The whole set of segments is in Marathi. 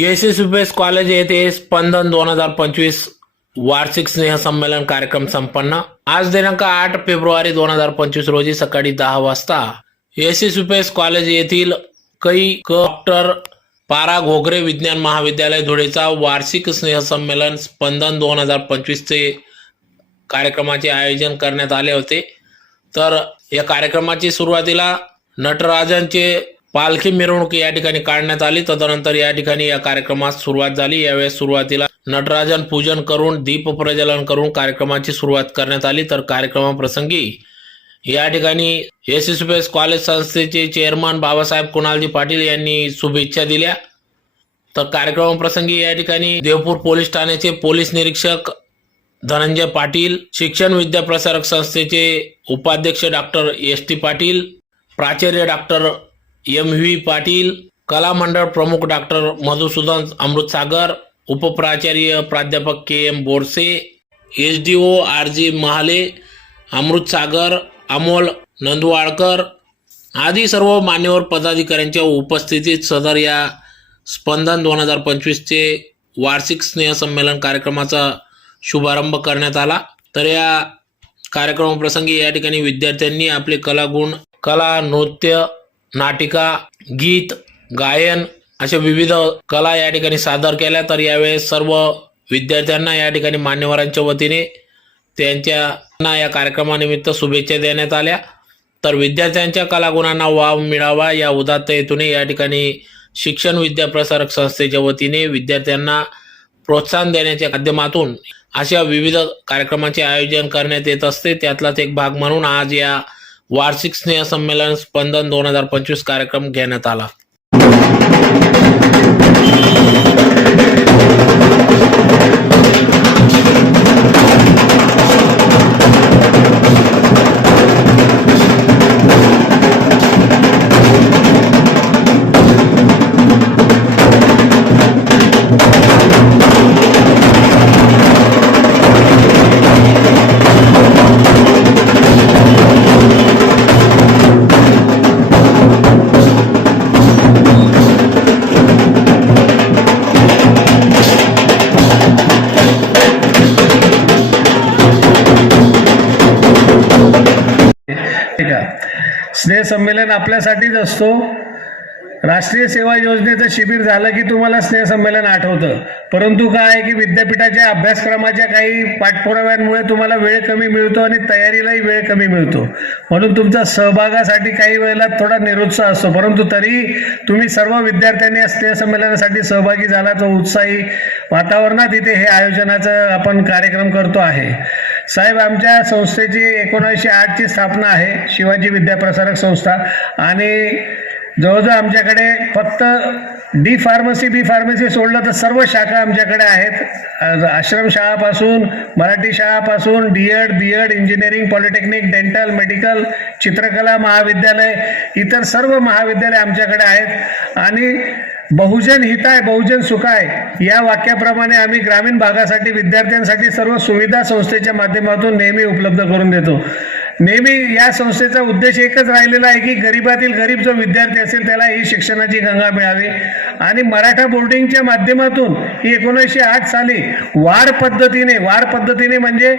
एस एस कॉलेज येथे स्पंदन दोन हजार पंचवीस वार्षिक स्नेहसंमेलन कार्यक्रम संपन्न. आज दिनांक आठ फेब्रुवारी दोन हजार पंचवीस रोजी सकाळी दहा वाजता एस एस कॉलेज येथील कै डॉक्टर पारा घोगरे विज्ञान महाविद्यालय धुळेचा वार्षिक स्नेहसंमेलन स्पंदन दोन हजार पंचवीसचे कार्यक्रमाचे आयोजन करण्यात आले होते. तर या कार्यक्रमाची सुरुवातीला नटराजांचे पालखी मिरवणूक या ठिकाणी काढण्यात आली. तदनंतर या ठिकाणी या कार्यक्रमास सुरुवात झाली. यावेळेस सुरुवातीला नटराजन पूजन करून दीप प्रज्वलन करून कार्यक्रमाची सुरुवात करण्यात आली. तर कार्यक्रमाप्रसंगी या ठिकाणी S S P S college संस्थेचे चेअरमन बाबासाहेब कुणालजी पाटील यांनी शुभेच्छा दिल्या. तर कार्यक्रमाप्रसंगी या ठिकाणी देवपूर पोलीस ठाण्याचे पोलीस निरीक्षक धनंजय पाटील शिक्षण विद्या प्रसारक संस्थेचे उपाध्यक्ष डॉक्टर एस टी पाटील प्राचार्य डॉक्टर एम व्ही पाटील कला मंडळ प्रमुख डॉक्टर मधुसूदन अमृतसागर उपप्राचार्य प्राध्यापक K M Borse S D O R G Mahale Amrutsagar Amol Nandwalkar आदी सर्व मान्यवर पदाधिकाऱ्यांच्या उपस्थितीत सदर या स्पंदन दोन हजार पंचवीसचे वार्षिक स्नेहसंमेलन कार्यक्रमाचा शुभारंभ करण्यात आला. तर या कार्यक्रमाप्रसंगी या ठिकाणी विद्यार्थ्यांनी आपले कलागुण कला नृत्य नाटिका गीत गायन अशा विविध कला या ठिकाणी सादर केल्या. तर यावेळेस सर्व विद्यार्थ्यांना या ठिकाणी मान्यवरांच्या वतीने त्यांच्या या कार्यक्रमानिमित्त शुभेच्छा देण्यात आल्या. तर विद्यार्थ्यांच्या कलागुणांना वाव मिळावा या उदात्त हेतूने या ठिकाणी शिक्षण विद्या प्रसारक संस्थेच्या वतीने विद्यार्थ्यांना प्रोत्साहन देण्याच्या माध्यमातून अशा विविध कार्यक्रमाचे आयोजन करण्यात येत असते. त्यातलाच एक भाग म्हणून आज या वार्षिक स्नेह संमेलन स्पंदन दोन हजार पंचवीस कार्यक्रम घेण्यात आला. ठीक आहे. स्नेहसंमेलन आपल्यासाठीच असतो. राष्ट्रीय सेवा योजनेचं शिबिर झालं की तुम्हाला स्नेहसंमेलन आठवतं. परंतु काय आहे की विद्यापीठाच्या अभ्यासक्रमाच्या काही पाठपुराव्यांमुळे तुम्हाला वेळ कमी मिळतो आणि तयारीलाही वेळ कमी मिळतो. म्हणून तुमचा सहभागासाठी काही वेळेला थोडा निरुत्साह असतो. परंतु तरी तुम्ही सर्व विद्यार्थ्यांनी या स्नेहसंमेलनासाठी सहभागी झाला तो उत्साही वातावरणात इथे हे आयोजनाचं आपण कार्यक्रम करतो आहे. साहेब आमच्या संस्थेची एकोणीसशे आठची स्थापना आहे शिवाजी विद्याप्रसारक संस्था. आणि जवळजवळ आमच्याकडे फक्त डी फार्मसी बी फार्मसी सोडलं तर सर्व शाखा आमच्याकडे आहेत. आश्रमशाळापासून Marathi शाळापासून D Ed B Ed engineering polytechnic dental medical चित्रकला महाविद्यालय इतर सर्व महाविद्यालय आमच्याकडे आहेत. आणि बहुजन हिताय बहुजन सुखाय या वाक्याप्रमाणे आम्ही ग्रामीण भागासाठी विद्यार्थ्यांसाठी सर्व सुविधा संस्थेच्या माध्यमातून नेहमी उपलब्ध करून देतो. नेहमी या संस्थेचा उद्देश एकच राहिलेला आहे की गरीबातील गरीब जो विद्यार्थी असेल त्याला ही शिक्षणाची गंगा मिळावी. आणि मराठा बोर्डिंगच्या माध्यमातून ही एकोणीसशे आठ साली वाढ पद्धतीने वाढ पद्धतीने म्हणजे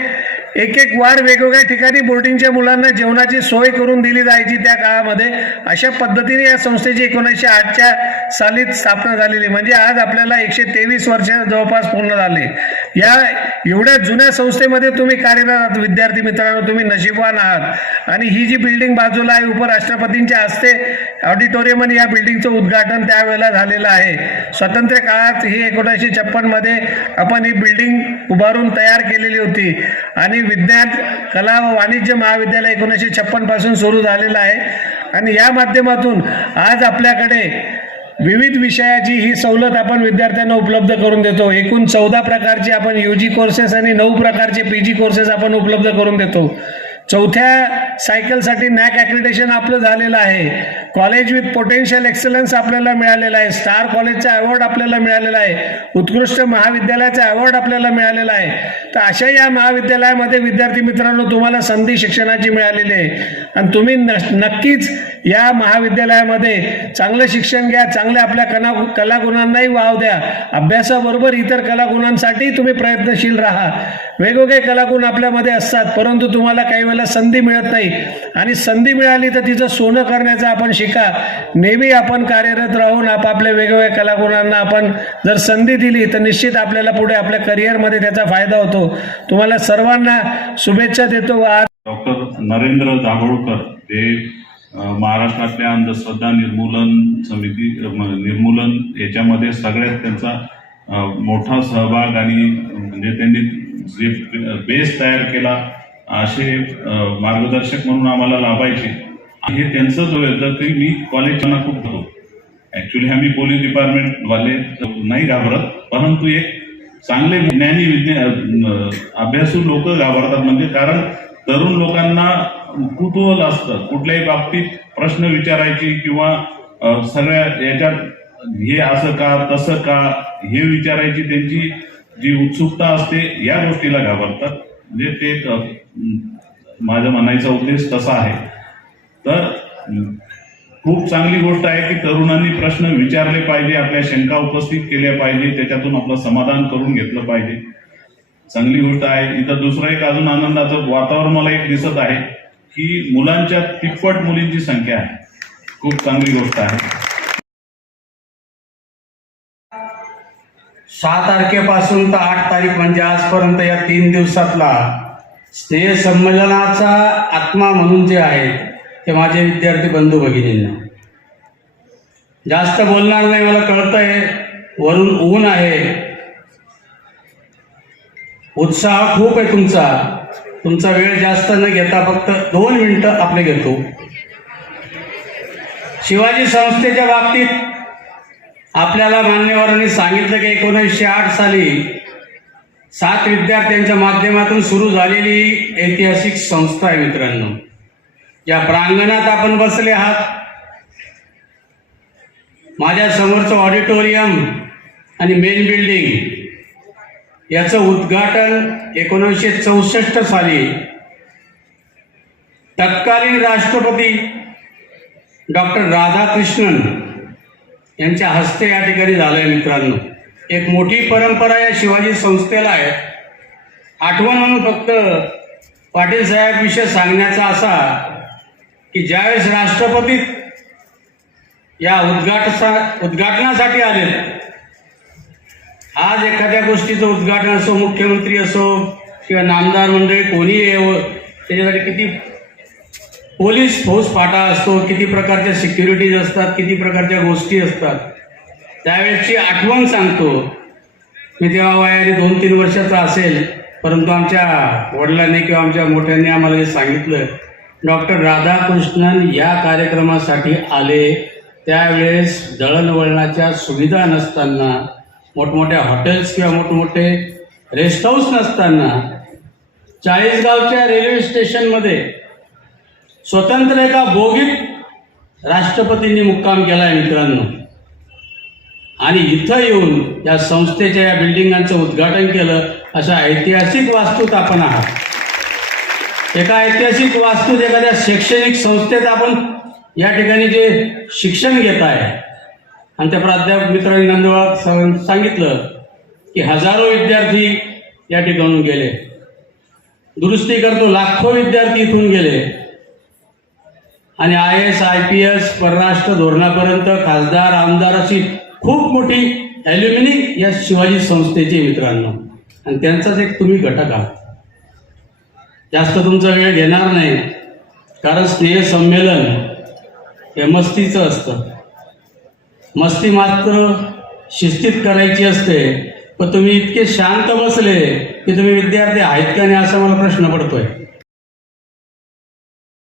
एक एक वार वेगवेगळ्या ठिकाणी बोर्डिंगच्या मुलांना जेवणाची सोय करून दिली जायची त्या काळामध्ये. अशा पद्धतीने या संस्थेची एकोणीसशे आठच्या सालीत स्थापना झालेली. म्हणजे आज आपल्याला एकशे तेवीस वर्ष जवळपास पूर्ण झाले. या एवढ्या जुन्या संस्थेमध्ये तुम्ही कार्यरत आहात विद्यार्थी मित्रांनो तुम्ही नशीबवान आहात. आणि ही जी बिल्डिंग बाजूला आहे उपराष्ट्रपतींच्या हस्ते ऑडिटोरियम आणि या बिल्डिंगचं उद्घाटन त्यावेळेला झालेलं आहे. स्वातंत्र्य काळात ही एकोणीसशे छप्पनमध्ये आपण ही बिल्डिंग उभारून तयार केलेली होती. आणि विज्ञान कला व वाणिज्य महाविद्यालय एकोणीसशे छप्पनपासून सुरू झालेलं आहे. आणि या माध्यमातून आज आपल्याकडे विविध विषयाची ही सवलत आपण विद्यार्थ्यांना उपलब्ध करून देतो. एकूण चौदा प्रकारचे आपण यू जी कोर्सेस आणि नऊ प्रकारचे पी जी कोर्सेस आपण उपलब्ध करून देतो. चौथ्या सायकलसाठी नॅक ॲक्रिडेशन आपलं झालेलं आहे. कॉलेज विथ पोटेन्शियल एक्सलन्स आपल्याला मिळालेला आहे. स्टार कॉलेजचा अवॉर्ड आपल्याला मिळालेला आहे. उत्कृष्ट महाविद्यालयाचा अवॉर्ड आपल्याला मिळालेला आहे. तर अशा या महाविद्यालयामध्ये विद्यार्थी मित्रांनो तुम्हाला संधी शिक्षणाची मिळालेली आहे. आणि तुम्ही न नक्कीच या महाविद्यालयामध्ये चांगलं शिक्षण घ्या चांगल्या आपल्या कला कलागुणांनाही वाव द्या. अभ्यासाबरोबर इतर कलागुणांसाठी तुम्ही प्रयत्नशील राहा. वेगवेगळे कलागुण आपल्यामध्ये असतात परंतु तुम्हाला काही वेळेला संधी मिळत नाही. आणि संधी मिळाली तर तिचं सोनं करण्याचा आपण शिका. नेहमी आपण कार्यरत राहून आपापल्या वेगवेगळ्या कलागुणांना आपण जर संधी दिली तर निश्चित आपल्याला पुढे आपल्या करिअरमध्ये त्याचा फायदा होतो. तुम्हाला सर्वांना शुभेच्छा देतो. आज डॉक्टर नरेंद्र दाभोळकर ते महाराष्ट्रातल्या अंधश्रद्धा निर्मूलन समिती निर्मूलन याच्यामध्ये सगळ्यात त्यांचा मोठा सहभाग आणि म्हणजे त्यांनी जे बेस तयार केला असे मार्गदर्शक म्हणून आम्हाला लाभायचे. हे त्यांचं जो आहे तर ते मी कॉलेजच्या खूप होतो. ऍक्च्युली आम्ही पोलीस डिपार्टमेंटवाले नाही घाबरत परंतु एक चांगले ज्ञानी विज्ञान अभ्यासू लोक घाबरतात. म्हणजे कारण तरुण लोकांना कुतूहल असतं. कुठल्याही बाबतीत प्रश्न विचारायची किंवा सगळ्या याच्यात हे असं का तसं का हे विचारायची त्यांची जी उत्सुकता असते या गोष्टीला घाबरतात. म्हणजे ते माझ्या माझा म्हणायचा उद्देश तसा आहे. तर खूप चांगली गोष्ट आहे की तरुणांनी प्रश्न विचारले पाहिजे आपल्या शंका उपस्थित केल्या पाहिजे त्याच्यातून आपलं समाधान करून घेतलं पाहिजे. चांगली गोष्ट आहे. इथं दुसरं एक अजून आनंदाचं वातावरण मला एक दिसत आहे की मुलांच्या तिप्पट मुलींची संख्या आहे. खूप चांगली गोष्ट आहे. सहा तारखेपासून तर आठ तारीख म्हणजे आजपर्यंत या तीन दिवसातला स्नेह संमेलनाचा आत्मा म्हणून जे आहे ते माझे विद्यार्थी बंधू भगिनींना. जास्त बोलणार नाही मला कळतंय. वरून ऊन आहे. उत्साह खूप आहे तुमचा. तुमचा वेळ जास्त न घेता फक्त दोन मिनटं आपले घेतो. शिवाजी संस्थेच्या बाबतीत आपल्याला मान्यवरांनी सांगितलं की एकोणीसशे आठ साली सात विद्यार्थ्यांच्या माध्यमातून सुरू झालेली ऐतिहासिक संस्था आहे मित्रांनो. या प्रांगणात आपण बसले आहात. माझ्या समोरचं ऑडिटोरियम आणि मेन बिल्डिंग याचं उद्घाटन एकोणीसशे चौसष्ट साली तत्कालीन राष्ट्रपती डॉक्टर राधाकृष्णन यांच्या हस्ते या ठिकाणी झालंय मित्रांनो. एक मोठी परंपरा या शिवाजी संस्थेला आहे. आठवण म्हणून फक्त पाटील साहेब विषय सांगण्याचा असा की ज्यावेळेस राष्ट्रपती या उद्घाटसा उद्घाटनासाठी आले आज एखाद्या गोष्टीचं उद्घाटन असो मुख्यमंत्री असो किंवा नामदार मंडळी कोणीही येवो हो, त्याच्यासाठी किती पोलीस फौजफाटा असतो किती प्रकारच्या सिक्युरिटीज असतात किती प्रकारच्या गोष्टी असतात. त्यावेळेची आठवण सांगतो. मी तेव्हा वयाने दोन तीन वर्षाचा असेल परंतु आमच्या वडिलांनी किंवा आमच्या मोठ्यांनी आम्हाला जे सांगितलं डॉक्टर राधाकृष्णन या कार्यक्रमासाठी आले. त्यावेळेस दळणवळणाच्या सुविधा नसताना मोठमोठ्या हॉटेल्स किंवा मोठमोठे रेस्ट हाऊस नसताना चाळीसगावच्या रेल्वे स्टेशनमध्ये स्वतंत्र एका बोगीत राष्ट्रपतींनी मुक्काम केला आहे मित्रांनो. आणि इथं येऊन या संस्थेच्या या बिल्डिंगांचं उद्घाटन केलं अशा ऐतिहासिक वास्तूत आपण आहात. एका ऐतिहासिक वास्तूत एखाद्या शैक्षणिक संस्थेत आपण या ठिकाणी जे शिक्षण घेत आहे आणि त्या प्राध्यापक मित्रांनी नंदुळा सांगितलं की हजारो विद्यार्थी या ठिकाणून गेले. दुरुस्ती करतो लाखो विद्यार्थी इथून गेले. आणि I S I P S परराष्ट्र धोरणापर्यंत खासदार आमदार अशी खूप मोठी ॲल्युमिनी या शिवाजी संस्थेचे मित्रांनो. आणि त्यांचाच एक तुम्ही घटक आहात. जास्त तुमचा वेळ घेणार नाही. कारण स्नेह संमेलन हे मस्तीचं असतं. मस्ती मात्र शिस्तीत करायची असते. पण तुम्ही इतके शांत बसले की तुम्ही विद्यार्थी आहेत का नाही असा मला प्रश्न पडतोय.